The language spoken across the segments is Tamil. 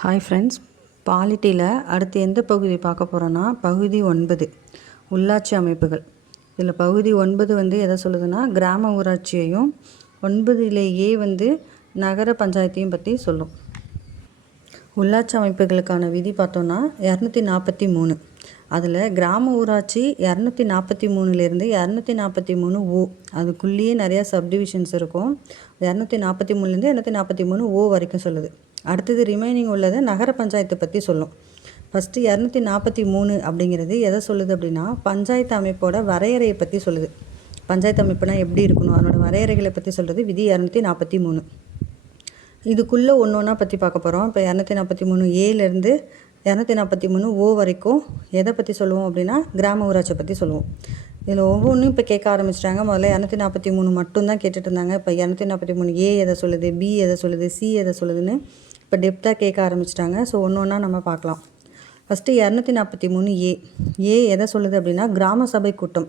ஹாய் ஃப்ரெண்ட்ஸ், பாலிட்டியில் அடுத்து எந்த பகுதி பார்க்க போகிறோன்னா பகுதி 9 உள்ளாட்சி அமைப்புகள். இதில் பகுதி 9 எதை சொல்லுதுன்னா கிராம ஊராட்சியையும் 9A நகர பஞ்சாயத்தையும் பற்றி சொல்லும். உள்ளாட்சி அமைப்புகளுக்கான விதி பார்த்தோன்னா 243. அதில் கிராம ஊராட்சி 243லேருந்து 243O அதுக்குள்ளேயே நிறையா சப்டிவிஷன்ஸ் இருக்கும். 243லேருந்து 243O வரைக்கும் சொல்லுது. அடுத்தது ரிமைனிங் உள்ளது நகர பஞ்சாயத்து பற்றி சொல்லும். ஃபஸ்ட்டு 243 அப்படிங்கிறது எதை சொல்லுது அப்படின்னா பஞ்சாயத்து அமைப்போட வரையறையை பற்றி சொல்லுது. பஞ்சாயத்து அமைப்புனா எப்படி இருக்கணும் அதனோட வரையறைகளை பற்றி சொல்கிறது விதி 243. இதுக்குள்ளே ஒன்று ஒன்றா பற்றி பார்க்க போகிறோம். இப்போ 243Aலேருந்து 243O வரைக்கும் எதை பற்றி சொல்லுவோம் அப்படின்னா கிராம ஊராட்சியை பற்றி சொல்லுவோம். இதில் ஒவ்வொன்றும் இப்போ கேட்க ஆரம்பிச்சிட்டாங்க. முதல்ல 243 மட்டும்தான் கேட்டுட்டு இருந்தாங்க. இப்போ 243A எதை சொல்லுது, B எதை சொல்லுது, C எதை சொல்லுதுன்னு இப்போ டெப்த்தாக கேட்க ஆரம்பிச்சிட்டாங்க. ஸோ ஒன்று ஒன்றா நம்ம பார்க்கலாம். ஃபஸ்ட்டு 243A எதை சொல்லுது அப்படின்னா கிராம சபை கூட்டம்.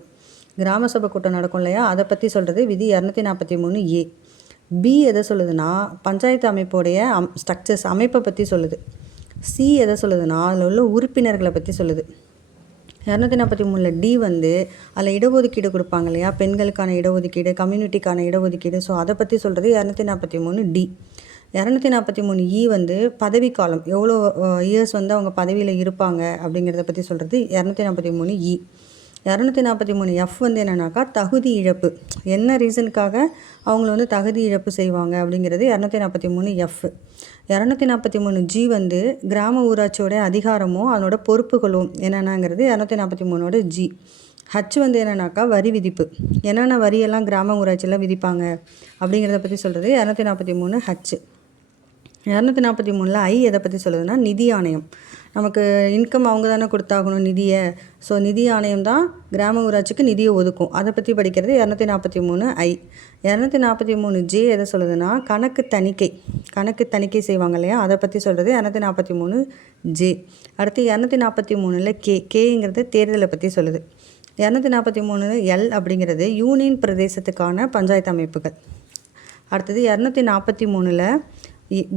கிராம சபை கூட்டம் நடக்கும் இல்லையா, அதை பற்றி சொல்கிறது விதி 243A. B எதை சொல்லுதுன்னா பஞ்சாயத்து அமைப்போடைய ஸ்ட்ரக்சர்ஸ் அமைப்பை பற்றி சொல்லுது. C எதை சொல்லுதுன்னா அதில் உள்ள உறுப்பினர்களை பற்றி சொல்லுது. 243 D அதில் இடஒதுக்கீடு கொடுப்பாங்க இல்லையா, பெண்களுக்கான இடஒதுக்கீடு, கம்யூனிட்டிக்கான இடஒதுக்கீடு. ஸோ அதை பற்றி சொல்கிறது 243D. 243E பதவிக்காலம், எவ்வளோ இயர்ஸ் அவங்க பதவியில் இருப்பாங்க அப்படிங்கிறத பற்றி சொல்கிறது 243E. 243F என்னன்னாக்கா தகுதி இழப்பு, என்ன ரீசனுக்காக அவங்கள தகுதி இழப்பு செய்வாங்க அப்படிங்கிறது 243F. 243G கிராம ஊராட்சியோட அதிகாரமும் அதனோட பொறுப்புகளும் என்னென்னங்கிறது 243 G. H என்னன்னாக்கா வரி விதிப்பு, என்னென்ன வரியெல்லாம் கிராம ஊராட்சியெல்லாம் விதிப்பாங்க அப்படிங்கிறத பற்றி சொல்கிறது 243 H. 243 I எதை பற்றி சொல்லுதுன்னா நிதி ஆணையம். நமக்கு இன்கம் அவங்க தானே கொடுத்தாகணும் நிதியை. ஸோ நிதி ஆணையம் தான் கிராம ஊராட்சிக்கு நிதியை ஒதுக்கும். அதை பற்றி படிக்கிறது 243 I. 243 J எதை சொல்லுதுன்னா கணக்கு தணிக்கை செய்வாங்க இல்லையா, அதை பற்றி சொல்கிறது 243 J. அடுத்து 243 கேங்கிறது தேர்தலை பற்றி சொல்லுது. 243 L அப்படிங்கிறது யூனியன் பிரதேசத்துக்கான பஞ்சாயத்து அமைப்புகள். அடுத்தது 243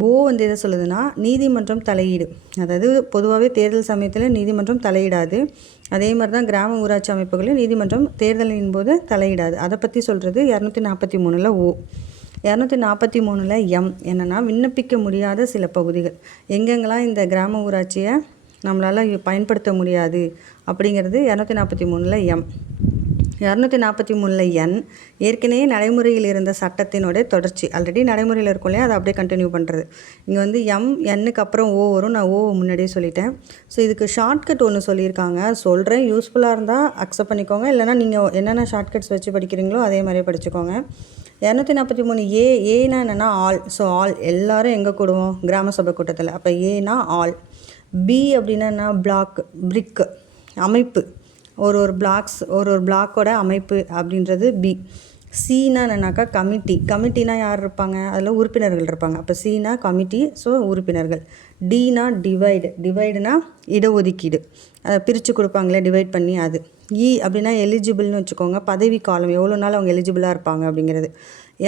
O எதை சொல்லுதுன்னா நீதிமன்றம் தலையீடு. அதாவது பொதுவாகவே தேர்தல் சமயத்தில் நீதிமன்றம் தலையிடாது. அதே மாதிரி தான் கிராம ஊராட்சி அமைப்புகளில் நீதிமன்றம் தேர்தலின் போது தலையிடாது. அதை பற்றி சொல்கிறது 243 O. 243 M என்னென்னா விண்ணப்பிக்க முடியாத சில பகுதிகள், எங்கெங்கெல்லாம் இந்த கிராம ஊராட்சியை நம்மளால் பயன்படுத்த முடியாது அப்படிங்கிறது 243 M. 243 N ஏற்கனவே நடைமுறையில் இருந்த சட்டத்தினோட தொடர்ச்சி. ஆல்ரெடி நடைமுறையில் இருக்கும் இல்லையா, அதை அப்படியே கண்டினியூ பண்ணுறது. இங்கே M Nக்கு அப்புறம் O வரும். நான் O முன்னாடியே சொல்லிட்டேன். ஸோ இதுக்கு ஷார்ட்கட் ஒன்று சொல்லியிருக்காங்க, சொல்கிறேன். யூஸ்ஃபுல்லாக இருந்தால் அக்செப்ட் பண்ணிக்கோங்க, இல்லைனா நீங்கள் என்னென்ன ஷார்ட்கட்ஸ் வச்சு படிக்கிறீங்களோ அதே மாதிரியே படிச்சுக்கோங்க. 243 ஏனா என்னென்னா ஆல். ஸோ ஆல் எல்லோரும் எங்கே கூடுவோம் கிராம சபை கூட்டத்தில். அப்போ ஏனா ஆல். B அப்படின்னா என்ன, பிளாக், பிரிக்கு அமைப்பு, ஒரு பிளாக்கோட அமைப்பு அப்படின்றது B. சீனா என்னன்னாக்கா கமிட்டினா யார் இருப்பாங்க, அதில் உறுப்பினர்கள் இருப்பாங்க. அப்போ சீனா கமிட்டி, ஸோ உறுப்பினர்கள். டினா டிவைடுனா இடஒதுக்கீடு, அதை பிரித்து கொடுப்பாங்களே டிவைட் பண்ணி அது. இ அப்படின்னா எலிஜிபிள்னு வச்சுக்கோங்க, பதவி காலம், எவ்வளோ நாள் அவங்க எலிஜிபிளாக இருப்பாங்க அப்படிங்கிறது.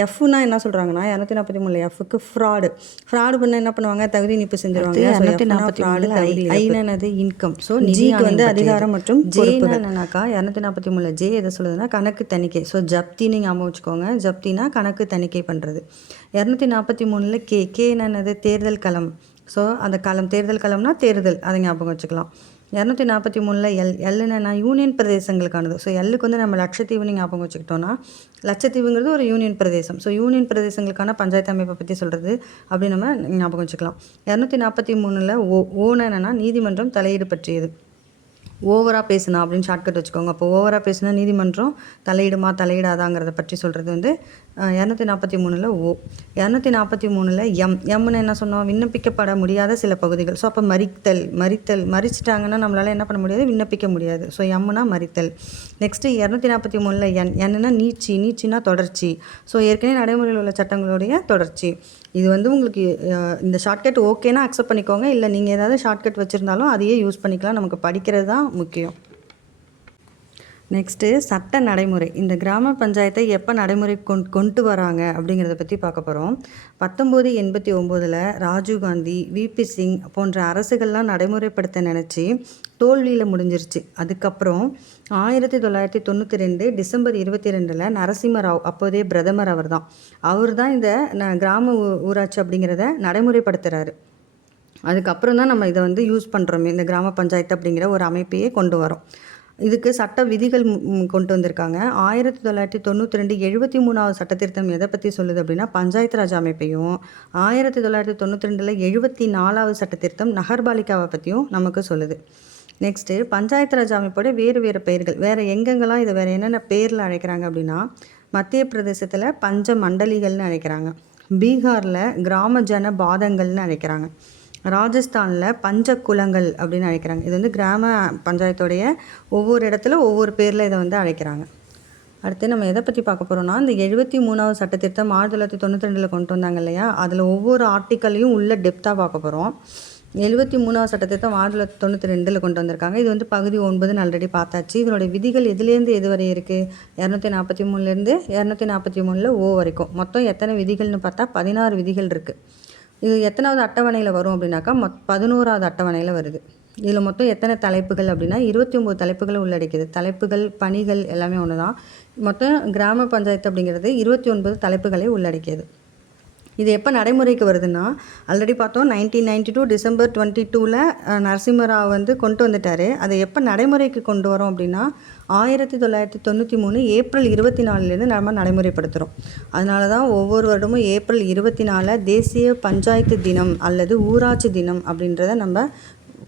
எஃப்னா என்ன சொல்கிறாங்கன்னா 243 Fக்கு ஃப்ராடு பண்ண என்ன பண்ணுவாங்க, தகுதி நீப்பு செஞ்சுருவாங்க. 243 ஐனது இன்கம். ஸோ ஜிக்கு அதிகாரம் மற்றும் என்னன்னாக்கா 243 J எதை சொல்லுதுன்னா கணக்கு தணிக்கை. ஸோ ஜப்தின்னு ஞாபகம் வச்சுக்கோங்க, ஜப்தினா கணக்கு தணிக்கை பண்ணுறது. 243 கே என்னது தேர்தல் களம். ஸோ அந்த களம், தேர்தல் களம்னா தேர்தல், அதை ஞாபகம் வச்சுக்கலாம். 243 எல் என்னன்னா யூனியன் பிரதேசங்களுக்கானது. ஸோ எல்லுக்கு நம்ம லட்சத்தீவுன்னு ஞாபகம் வச்சுக்கிட்டோன்னா, லட்சத்தீவுங்கிறது ஒரு யூனியன் பிரதேசம். ஸோ யூனியன் பிரதேசங்களுக்கான பஞ்சாயத்து அமைப்பை பற்றி சொல்கிறது அப்படி நம்ம ஞாபகம் வச்சுக்கலாம். 243 ஓன்னு என்னென்னா நீதிமன்றம் தலையீடு பற்றியது. ஓவராக பேசுனா அப்படின்னு ஷார்ட்கட் வச்சுக்கோங்க. அப்போ ஓவராக பேசுனா நீதிமன்றம் தலையிடாதாங்கிறத பற்றி சொல்கிறது 243 O. 243 எம்னு என்ன சொன்னோம், விண்ணப்பிக்கப்பட முடியாத சில பகுதிகள். ஸோ அப்போ மறிச்சிட்டாங்கன்னா நம்மளால் என்ன பண்ண முடியாது, விண்ணப்பிக்க முடியாது. ஸோ எம்னா மறித்தல். நெக்ஸ்ட்டு 243 என்னன்னா நீட்சினா தொடர்ச்சி. ஸோ ஏற்கனவே நடைமுறையில் உள்ள சட்டங்களுடைய தொடர்ச்சி. இது உங்களுக்கு இந்த ஷார்ட்கட் ஓகேனா அக்செப்ட் பண்ணிக்கோங்க, இல்லை நீங்கள் ஏதாவது ஷார்ட்கட் வச்சுருந்தாலும் அதையே யூஸ் பண்ணிக்கலாம். நமக்கு படிக்கிறது தான் முக்கியம். நெக்ஸ்ட்டு சட்ட நடைமுறை. இந்த கிராம பஞ்சாயத்தை எப்போ நடைமுறை கொண்டு வராங்க அப்படிங்கிறத பற்றி பார்க்க போகிறோம். 1989 ராஜீவ்காந்தி, விபி சிங் போன்ற அரசுகள்லாம் நடைமுறைப்படுத்த நினச்சி தோல்வியில் முடிஞ்சிருச்சு. அதுக்கப்புறம் 1992 டிசம்பர் 22 நரசிம்மராவ், அப்போதைய பிரதமர் அவர் தான் இந்த கிராம ஊராட்சி அப்படிங்கிறத நடைமுறைப்படுத்துகிறாரு. அதுக்கப்புறம் தான் நம்ம இதை வந்து யூஸ் பண்ணுறோமே, இந்த கிராம பஞ்சாயத்து அப்படிங்கிற ஒரு அமைப்பையே கொண்டு வரோம். இதுக்கு சட்ட விதிகள் கொண்டு வந்திருக்காங்க. 1992 73வது சட்டத்திருத்தம் எதை பற்றி சொல்லுது அப்படின்னா பஞ்சாயத்து ராஜ் அமைப்பையும், 1992 74வது சட்டத்திருத்தம் நகர்பாலிகாவை பற்றியும் நமக்கு சொல்லுது. நெக்ஸ்ட்டு பஞ்சாயத்து ராஜ் அமைப்போட வேறு வேறு பெயர்கள், வேறு எங்கெங்கெல்லாம் இதை வேறு என்னென்ன பேரில் அழைக்கிறாங்க அப்படின்னா மத்திய பிரதேசத்தில் பஞ்ச மண்டலிகள்னு அழைக்கிறாங்க, பீகாரில் கிராம ஜன பாதங்கள்னு அழைக்கிறாங்க, ராஜஸ்தானில் பஞ்ச குலங்கள் அப்படின்னு அழைக்கிறாங்க. இது வந்து கிராம பஞ்சாயத்தோடைய ஒவ்வொரு இடத்துல ஒவ்வொரு பேரில் இதை வந்து அழைக்கிறாங்க. அடுத்து நம்ம எதை பற்றி பார்க்க போகிறோம்னா இந்த 73வது சட்டத்திருத்தம் 1992 கொண்டு வந்தாங்க இல்லையா, அதில் ஒவ்வொரு ஆர்டிக்கலையும் உள்ள டெப்த்தாக பார்க்க போகிறோம். 73வது சட்டத்திருத்தம் 1992 கொண்டு வந்திருக்காங்க. இது வந்து பகுதி 9 ஆல்ரெடி பார்த்தாச்சு. இதனுடைய விதிகள் எதுலேருந்து எது வரை இருக்குது, 243 243 ஓ வரைக்கும். மொத்தம் எத்தனை விதிகள்னு பார்த்தா 16 விதிகள் இருக்குது. இது எத்தனாவது அட்டவணையில் வரும் அப்படின்னாக்கா 11வது அட்டவணையில் வருது. இதில் மொத்தம் எத்தனை தலைப்புகள் அப்படின்னா 29 தலைப்புகளை உள்ளடக்கியது. தலைப்புகள், பணிகள் எல்லாமே ஒன்று தான். மொத்தம் கிராம பஞ்சாயத்து அப்படிங்கிறது 29 தலைப்புகளை உள்ளடக்கியது. இது எப்போ நடைமுறைக்கு வருதுன்னா ஆல்ரெடி பார்த்தோம் 1992 டிசம்பர் 22 நரசிம்மராவ் வந்து கொண்டு வந்துட்டார். அதை எப்போ நடைமுறைக்கு கொண்டு வரோம் அப்படின்னா 1993 ஏப்ரல் 24 நம்ம நடைமுறைப்படுத்துகிறோம். அதனால தான் ஒவ்வொரு வருடமும் ஏப்ரல் 24 தேசிய பஞ்சாயத்து தினம் அல்லது ஊராட்சி தினம் அப்படின்றத நம்ம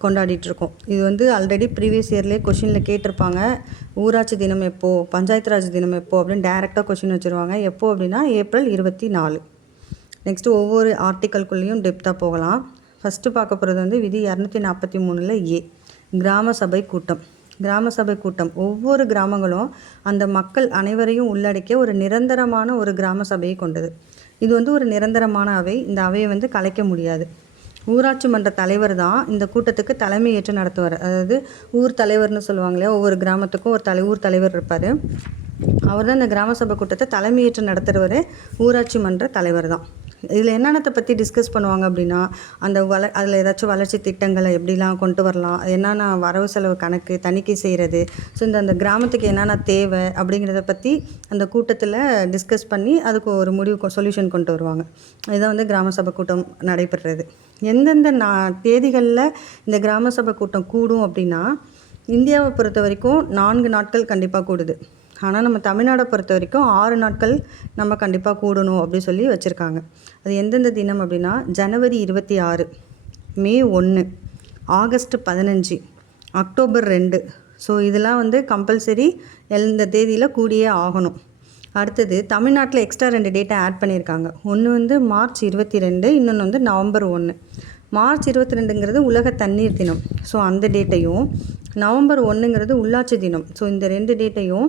கொண்டாடிட்டுருக்கோம். இது வந்து ஆல்ரெடி ப்ரீவியஸ் இயர்லேயே கொஷினில் கேட்டிருப்பாங்க, ஊராட்சி தினம் எப்போது, பஞ்சாயத்து ராஜ் தினம் எப்போது அப்படின்னு டேரெக்டாக கொஷின் வச்சுருவாங்க. எப்போது அப்படின்னா ஏப்ரல் 24. நெக்ஸ்ட்டு ஒவ்வொரு ஆர்டிக்கல்குள்ளேயும் டெப்த்தாக போகலாம். ஃபஸ்ட்டு பார்க்க போகிறது வந்து விதி 243 ஏ, கிராம சபை கூட்டம். கிராம சபை கூட்டம் ஒவ்வொரு கிராமங்களும் அந்த மக்கள் அனைவரையும் உள்ளடக்கிய ஒரு நிரந்தரமான ஒரு கிராம சபையை கொண்டது. இது வந்து ஒரு நிரந்தரமான அவை. இந்த அவையை வந்து கலைக்க முடியாது. ஊராட்சி மன்ற தலைவர் தான் இந்த கூட்டத்துக்கு தலைமை ஏற்று நடத்துவார். அதாவது ஊர் தலைவர்னு சொல்லுவாங்க இல்லையா, ஒவ்வொரு கிராமத்துக்கும் ஒரு ஊர் தலைவர் இருப்பார். அவர் தான் இந்த கிராம சபை கூட்டத்தை தலைமையேற்று நடத்துகிறவர் ஊராட்சி மன்ற தலைவர் தான். இதில் என்னென்னத்தை பற்றி டிஸ்கஸ் பண்ணுவாங்க அப்படின்னா அதில் ஏதாச்சும் வளர்ச்சி திட்டங்களை எப்படிலாம் கொண்டு வரலாம், என்னென்ன வரவு செலவு கணக்கு தணிக்கை செய்கிறது, ஸோ அந்த கிராமத்துக்கு என்னென்ன தேவை அப்படிங்கிறத பற்றி அந்த கூட்டத்தில் டிஸ்கஸ் பண்ணி அதுக்கு ஒரு முடிவு சொல்யூஷன் கொண்டு வருவாங்க. இதுதான் வந்து கிராம சபை கூட்டம் நடைபெறுறது. எந்தெந்த தேதிகளில் இந்த கிராம சபை கூட்டம் கூடும் அப்படின்னா இந்தியாவை பொறுத்த வரைக்கும் 4 நாட்கள் கண்டிப்பாக கூடுது. ஆனால் நம்ம தமிழ்நாடை பொறுத்த வரைக்கும் 6 நாட்கள் நம்ம கண்டிப்பாக கூடணும் அப்படி சொல்லி வச்சுருக்காங்க. அது எந்தெந்த தினம் அப்படின்னா ஜனவரி 26, மே 1, ஆகஸ்ட் 15, அக்டோபர் 2. ஸோ இதெல்லாம் வந்து கம்பல்சரி இந்த தேதியில் கூடியே ஆகணும். அடுத்தது தமிழ்நாட்டில் எக்ஸ்ட்ரா 2 டேட்டை ஆட் பண்ணியிருக்காங்க. ஒன்று வந்து மார்ச் 22, இன்னொன்று வந்து நவம்பர் 1. மார்ச் 22ங்கிறது உலக தண்ணீர் தினம். ஸோ அந்த டேட்டையும் நவம்பர் 1ங்கிறது உள்ளாட்சி தினம். ஸோ இந்த 2 டேட்டையும்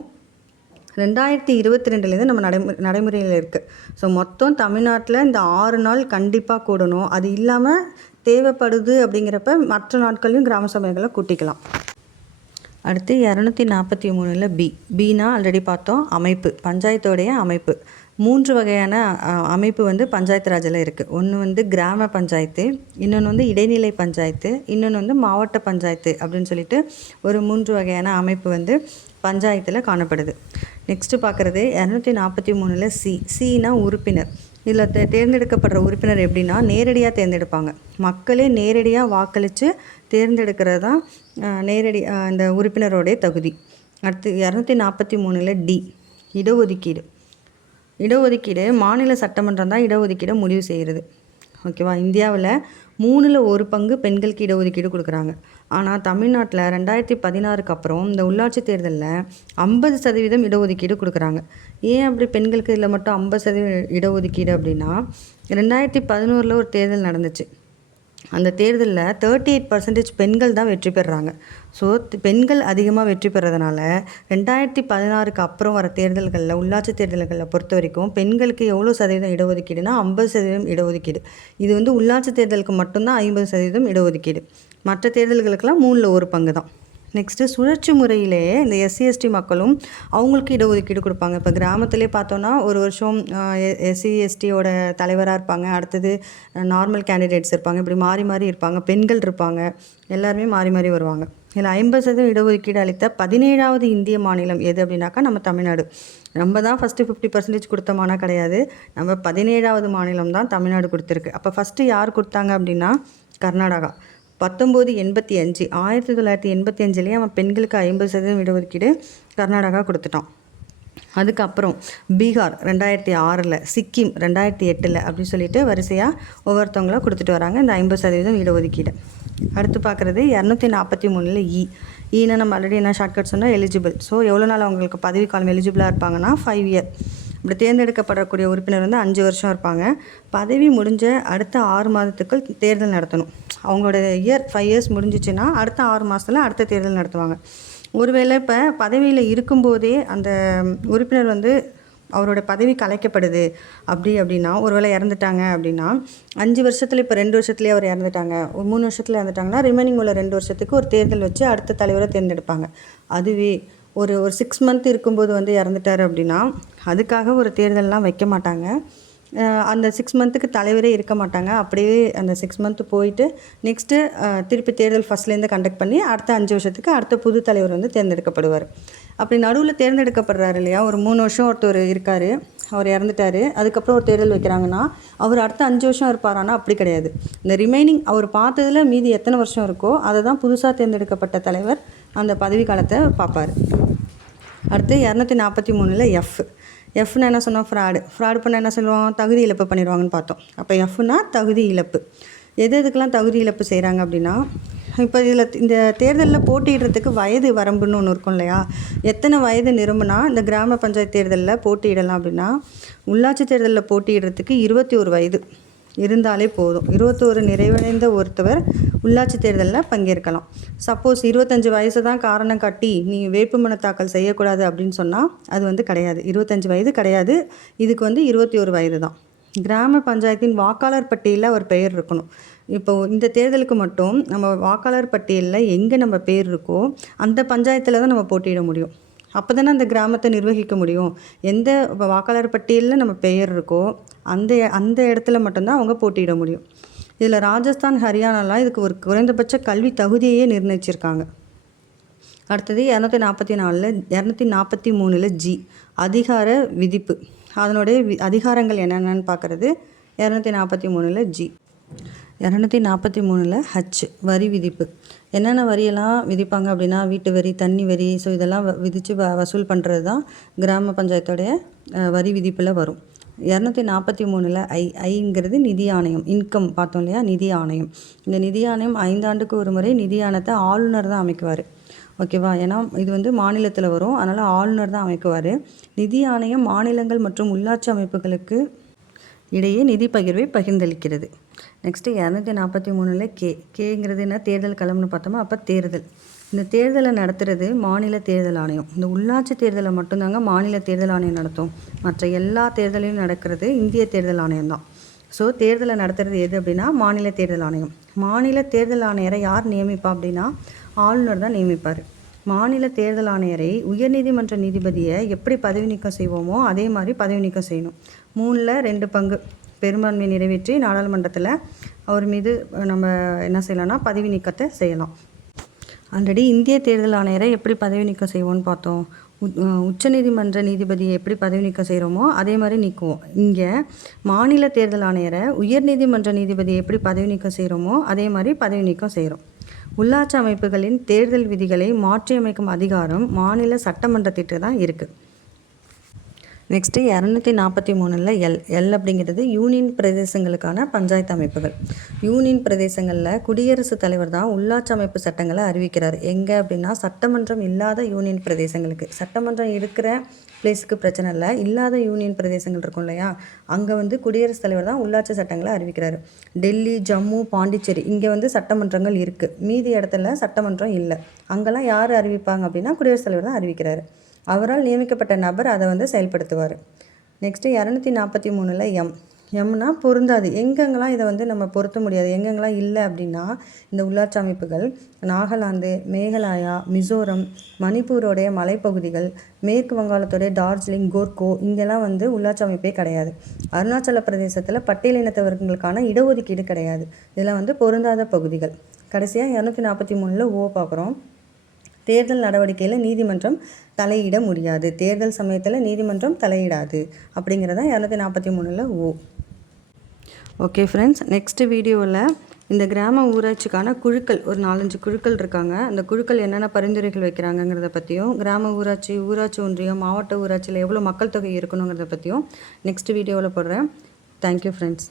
2022 நம்ம நடைமுறையில் இருக்குது. ஸோ மொத்தம் தமிழ்நாட்டில் இந்த 6 நாள் கண்டிப்பாக கூடணும். அது இல்லாமல் தேவைப்படுது அப்படிங்கிறப்ப மற்ற நாட்களையும் கிராம சபைகளை கூட்டிக்கலாம். அடுத்து 243 பீனா ஆல்ரெடி பார்த்தோம், அமைப்பு, பஞ்சாயத்தோடைய அமைப்பு. 3 வகையான அமைப்பு வந்து பஞ்சாயத்து ராஜில் இருக்குது. ஒன்று வந்து கிராம பஞ்சாயத்து, இன்னொன்று வந்து இடைநிலை பஞ்சாயத்து, இன்னொன்று வந்து மாவட்ட பஞ்சாயத்து அப்படின்னு சொல்லிட்டு ஒரு 3 வகையான அமைப்பு வந்து பஞ்சாயத்தில் காணப்படுது. நெக்ஸ்ட்டு பார்க்குறது 243 சீனா உறுப்பினர். இதில் தேர்ந்தெடுக்கப்படுற உறுப்பினர் எப்படின்னா நேரடியாக தேர்ந்தெடுப்பாங்க. மக்களே நேரடியாக வாக்களித்து தேர்ந்தெடுக்கிறது தான் இந்த உறுப்பினரோடைய தகுதி. அடுத்து 243 இடஒதுக்கீடு. இடஒதுக்கீடு மாநில சட்டமன்றம் தான் இடஒதுக்கீடை முடிவு செய்கிறது. ஓகேவா, இந்தியாவில் 3ல் 1 பங்கு பெண்களுக்கு இடஒதுக்கீடு கொடுக்குறாங்க. ஆனால் தமிழ்நாட்டில் 2016க்கு அப்புறம் இந்த உள்ளாட்சி தேர்தலில் 50% இடஒதுக்கீடு கொடுக்குறாங்க. ஏன் அப்படி பெண்களுக்கு இதில் மட்டும் 50% இடஒதுக்கீடு அப்படின்னா 2011 ஒரு தேர்தல் நடந்துச்சு. அந்த தேர்தலில் 38% பெண்கள் தான் வெற்றி பெறுறாங்க. ஸோ பெண்கள் அதிகமாக வெற்றி பெறதுனால 2016க்கு அப்புறம் வர தேர்தல்களில், உள்ளாட்சி தேர்தல்களில் பொறுத்த வரைக்கும் பெண்களுக்கு எவ்வளோ சதவீதம் இடஒதுக்கீடுனா 50% இடஒதுக்கீடு. இது வந்து உள்ளாட்சி தேர்தலுக்கு மட்டும்தான் 50% இடஒதுக்கீடு. மற்ற தேர்தல்களுக்கெல்லாம் 3ல் 1 பங்கு தான். நெக்ஸ்ட்டு சுழற்சி முறையிலே இந்த எஸ்சி எஸ்டி மக்களும் அவங்களுக்கு இடஒதுக்கீடு கொடுப்பாங்க. இப்போ கிராமத்திலே பார்த்தோன்னா ஒரு வருஷம் எஸ்சி எஸ்டியோட தலைவராக இருப்பாங்க, அடுத்தது நார்மல் கேண்டிடேட்ஸ் இருப்பாங்க, இப்படி மாறி மாறி இருப்பாங்க, பெண்கள் இருப்பாங்க, எல்லாருமே மாறி மாறி வருவாங்க. இதில் 50% இடஒதுக்கீடு அளித்த 17வது இந்திய மாநிலம் எது அப்படின்னாக்கா நம்ம தமிழ்நாடு. நம்ம தான் ஃபஸ்ட்டு 50% கொடுத்தோமானா கிடையாது, நம்ம 17வது மாநிலம் தான் தமிழ்நாடு கொடுத்துருக்கு. அப்போ ஃபஸ்ட்டு யார் கொடுத்தாங்க அப்படின்னா கர்நாடகா. 1985 1985லேயே அவன் பெண்களுக்கு 50% இடஒதுக்கீடு கர்நாடகா கொடுத்துட்டான். அதுக்கப்புறம் பீகார் 2006, சிக்கிம் 2008 அப்படின்னு சொல்லிட்டு வரிசையாக ஒவ்வொருத்தவங்களாம் கொடுத்துட்டு வராங்க இந்த 50% இடஒதுக்கீடு. அடுத்து பார்க்குறது 243 ஈனா நம்ம ஆல்ரெடி என்ன ஷார்ட்கட் சொன்னால் எலிஜிபிள். ஸோ எவ்வளோ நாள் அவங்களுக்கு பதவிக்காலம் எலிஜிபிளாக இருப்பாங்கன்னா 5 இயர். இப்படி தேர்ந்தெடுக்கப்படக்கூடிய உறுப்பினர் வந்து 5 வருஷம் இருப்பாங்க. பதவி முடிஞ்ச அடுத்த 6 மாதத்துக்குள் தேர்தல் நடத்தணும். அவங்களோட 5 இயர்ஸ் முடிஞ்சிச்சுன்னா அடுத்த 6 மாதத்தில் அடுத்த தேர்தல் நடத்துவாங்க. ஒருவேளை இப்போ பதவியில் இருக்கும்போதே அந்த உறுப்பினர் வந்து அவரோட பதவி கலைக்கப்படுது அப்படின்னா ஒருவேளை இறந்துட்டாங்க அப்படின்னா 5 வருஷத்தில் இப்போ 2 வருஷத்துலேயே அவர் இறந்துட்டாங்க, ஒரு 3 வருஷத்தில் இறந்துட்டாங்கன்னா ரிமைனிங் உள்ள 2 வருஷத்துக்கு ஒரு தேர்தல் வச்சு அடுத்த தலைவரை தேர்ந்தெடுப்பாங்க. அதுவே ஒரு 6 மந்த் இருக்கும்போது வந்து இறந்துட்டார் அப்படின்னா அதுக்காக ஒரு தேர்தல்லாம் வைக்க மாட்டாங்க. அந்த 6 மந்த்துக்கு தலைவரே இருக்க மாட்டாங்க. அப்படியே அந்த 6 மந்த்து போயிட்டு நெக்ஸ்ட்டு திருப்பி தேர்தல் ஃபஸ்ட்லேருந்து கண்டக்ட் பண்ணி அடுத்த 5 வருஷத்துக்கு அடுத்த புது தலைவர் வந்து தேர்ந்தெடுக்கப்படுவார். அப்படி நடுவில் தேர்ந்தெடுக்கப்படுறாரு இல்லையா, ஒரு 3 வருஷம் ஒருத்தர் இருக்கார், அவர் இறந்துட்டார், அதுக்கப்புறம் ஒரு தேர்தல் வைக்கிறாங்கன்னா அவர் அடுத்த 5 வருஷம் இருப்பாரானா அப்படி கிடையாது. இந்த ரிமைனிங் அவர் பார்த்ததில் மீதி எத்தனை வருஷம் இருக்கோ அதை தான் புதுசாக தேர்ந்தெடுக்கப்பட்ட தலைவர் அந்த பதவி காலத்தை பார்ப்பார். அடுத்து 243 எஃப்னா என்ன சொன்னோம், ஃப்ராடு பண்ண என்ன சொல்லுவோம், தகுதி இழப்பு பண்ணிடுவாங்கன்னு பார்த்தோம். அப்போ எஃப்னா தகுதி இழப்பு. எதுக்கெல்லாம் தகுதி இழப்பு செய்கிறாங்க அப்படின்னா, இப்போ இதில் இந்த தேர்தலில் போட்டியிடுறதுக்கு வயது வரம்புன்னு ஒன்று இருக்கும் இல்லையா, எத்தனை வயது நிரம்பினா இந்த கிராம பஞ்சாயத்து தேர்தலில் போட்டியிடலாம் அப்படின்னா, உள்ளாட்சி தேர்தலில் போட்டியிடுறதுக்கு 21 வயது இருந்தாலே போதும். 21 நிறைவடைந்த ஒருத்தவர் உள்ளாட்சி தேர்தலில் பங்கேற்கலாம். சப்போஸ் 25 வயசு தான் காரணம் காட்டி நீங்கள் வேட்புமனு தாக்கல் செய்யக்கூடாது அப்படின்னு சொன்னால் அது வந்து கிடையாது. 25 வயது கிடையாது, இதுக்கு வந்து 21 வயது தான். கிராம பஞ்சாயத்தின் வாக்காளர் பட்டியலில் ஒரு பெயர் இருக்கணும். இப்போது இந்த தேர்தலுக்கு மட்டும் நம்ம வாக்காளர் பட்டியலில் எங்கே நம்ம பேர் இருக்கோ அந்த பஞ்சாயத்தில் தான் நம்ம போட்டியிட முடியும். அப்போ தானே அந்த கிராமத்தை நிர்வகிக்க முடியும். எந்த வாக்காளர் பட்டியலில் நம்ம பெயர் இருக்கோ அந்த இடத்துல மட்டும்தான் அவங்க போட்டியிட முடியும். இதில் ராஜஸ்தான், ஹரியானாலாம் இதுக்கு ஒரு குறைந்தபட்ச கல்வி தகுதியே நிர்ணயிச்சிருக்காங்க. அடுத்தது 243 அதிகார விதிப்பு. அதனுடைய அதிகாரங்கள் என்னென்னு பார்க்குறது 243 243 வரி விதிப்பு. என்னென்ன வரியெல்லாம் விதிப்பாங்க அப்படின்னா, வீட்டு வரி, தண்ணி வரி, ஸோ இதெல்லாம் விதித்து வசூல் பண்ணுறது தான் கிராம பஞ்சாயத்தோடைய வரி விதிப்பில் வரும். 243 ஐங்கிறது நிதி ஆணையம். இன்கம் பார்த்தோம் இல்லையா, நிதி ஆணையம். இந்த நிதி ஆணையம் 5 ஆண்டுக்கு ஒரு முறை நிதி ஆணையத்தை ஆளுநர் தான் அமைக்குவார். ஓகேவா, ஏன்னா இது வந்து மாநிலத்தில் வரும், அதனால் ஆளுநர் தான் அமைக்குவார். நிதி ஆணையம் மாநிலங்கள் மற்றும் உள்ளாட்சி அமைப்புகளுக்கு இடையே நிதி பகிர்வை பகிர்ந்தளிக்கிறது. நெக்ஸ்ட்டு 243 கேங்கிறது என்ன, தேர்தல் களம்னு பார்த்தோமா, அப்போ தேர்தல். இந்த தேர்தலை நடத்துகிறது மாநில தேர்தல் ஆணையம். இந்த உள்ளாட்சி தேர்தலை மட்டும்தாங்க மாநில தேர்தல் ஆணையம் நடத்தும். மற்ற எல்லா தேர்தலையும் நடக்கிறது இந்திய தேர்தல் ஆணையம் தான். ஸோ தேர்தலை நடத்துறது எது அப்படின்னா மாநில தேர்தல் ஆணையம். மாநில தேர்தல் ஆணையரை யார் நியமிப்பா அப்படின்னா ஆளுநர் தான் நியமிப்பார். மாநில தேர்தல் ஆணையரை உயர்நீதிமன்ற நீதிபதியை எப்படி பதவி நீக்கம் செய்வோமோ அதே மாதிரி பதவி நீக்கம் செய்யணும். 3ல் 2 பங்கு பெரும்பான்மை நிறைவேற்றி நாடாளுமன்றத்தில் அவர் மீது நம்ம என்ன செய்யலாம்னா பதவி நீக்கத்தை செய்யலாம். ஆல்ரெடி இந்திய தேர்தல் ஆணையரை எப்படி பதவி நீக்கம் செய்வோம்னு பார்த்தோம். உச்சநீதிமன்ற நீதிபதியை எப்படி பதவி நீக்கம் செய்கிறோமோ அதே மாதிரி நீக்குவோம். இங்கே மாநில தேர்தல் ஆணையரை உயர்நீதிமன்ற நீதிபதியை எப்படி பதவி நீக்கம் செய்கிறோமோ அதே மாதிரி பதவி நீக்கம் செய்கிறோம். உள்ளாட்சி அமைப்புகளின் தேர்தல் விதிகளை மாற்றியமைக்கும் அதிகாரம் மாநில சட்டமன்றத்திற்கு தான் இருக்குது. நெக்ஸ்ட்டு 243 எல் அப்படிங்கிறது யூனியன் பிரதேசங்களுக்கான பஞ்சாயத்து அமைப்புகள். யூனியன் பிரதேசங்களில் குடியரசுத் தலைவர் தான் உள்ளாட்சி அமைப்பு சட்டங்களை அறிவிக்கிறார். எங்கே அப்படின்னா சட்டமன்றம் இல்லாத யூனியன் பிரதேசங்களுக்கு. சட்டமன்றம் இருக்கிற பிளேஸுக்கு பிரச்சனை இல்லை, இல்லாத யூனியன் பிரதேசங்கள் இருக்கும் இல்லையா, அங்கே வந்து குடியரசுத் தலைவர் தான் உள்ளாட்சி சட்டங்களை அறிவிக்கிறார். டெல்லி, ஜம்மு, பாண்டிச்சேரி இங்கே வந்து சட்டமன்றங்கள் இருக்குது, மீதி இடத்துல சட்டமன்றம் இல்லை. அங்கெல்லாம் யார் அறிவிப்பாங்க அப்படின்னா குடியரசுத் தலைவர் தான் அறிவிக்கிறார். அவரால் நியமிக்கப்பட்ட நபர் அதை வந்து செயல்படுத்துவார். நெக்ஸ்ட்டு 243 எம்னா பொருந்தாது. எங்கெங்கெல்லாம் இதை வந்து நம்ம பொருத்த முடியாது, எங்கெங்கெல்லாம் இல்லை அப்படின்னா இந்த உள்ளாட்சி அமைப்புகள் நாகாலாந்து, மேகாலயா, மிசோரம், மணிப்பூரோடைய மலைப்பகுதிகள், மேற்கு வங்காளத்தோடைய டார்ஜிலிங், கோர்கோ இங்கெல்லாம் வந்து உள்ளாட்சி அமைப்பே கிடையாது. அருணாச்சல பிரதேசத்தில் பட்டியலினத்தவர்களுக்கான இடஒதுக்கீடு கிடையாது. இதெல்லாம் வந்து பொருந்தாத பகுதிகள். கடைசியாக 243 ஓ பார்க்குறோம். தேர்தல் நடவடிக்கையில் நீதிமன்றம் தலையிட முடியாது. தேர்தல் சமயத்தில் நீதிமன்றம் தலையிடாது அப்படிங்கிறதான் 243 ஓ. ஓகே ஃப்ரெண்ட்ஸ், நெக்ஸ்ட் வீடியோவில் இந்த கிராம ஊராட்சிக்கான குழுக்கள் ஒரு 4-5 குழுக்கள் இருக்காங்க. அந்த குழுக்கள் என்னென்ன பரிந்துரைகள் வைக்கிறாங்கங்கிறத பற்றியும், கிராம ஊராட்சி, ஊராட்சி ஒன்றியம், மாவட்ட ஊராட்சியில் எவ்வளோ மக்கள் தொகை இருக்கணுங்கிறத பற்றியும் நெக்ஸ்ட் வீடியோவில் போடுறேன். Thank you friends.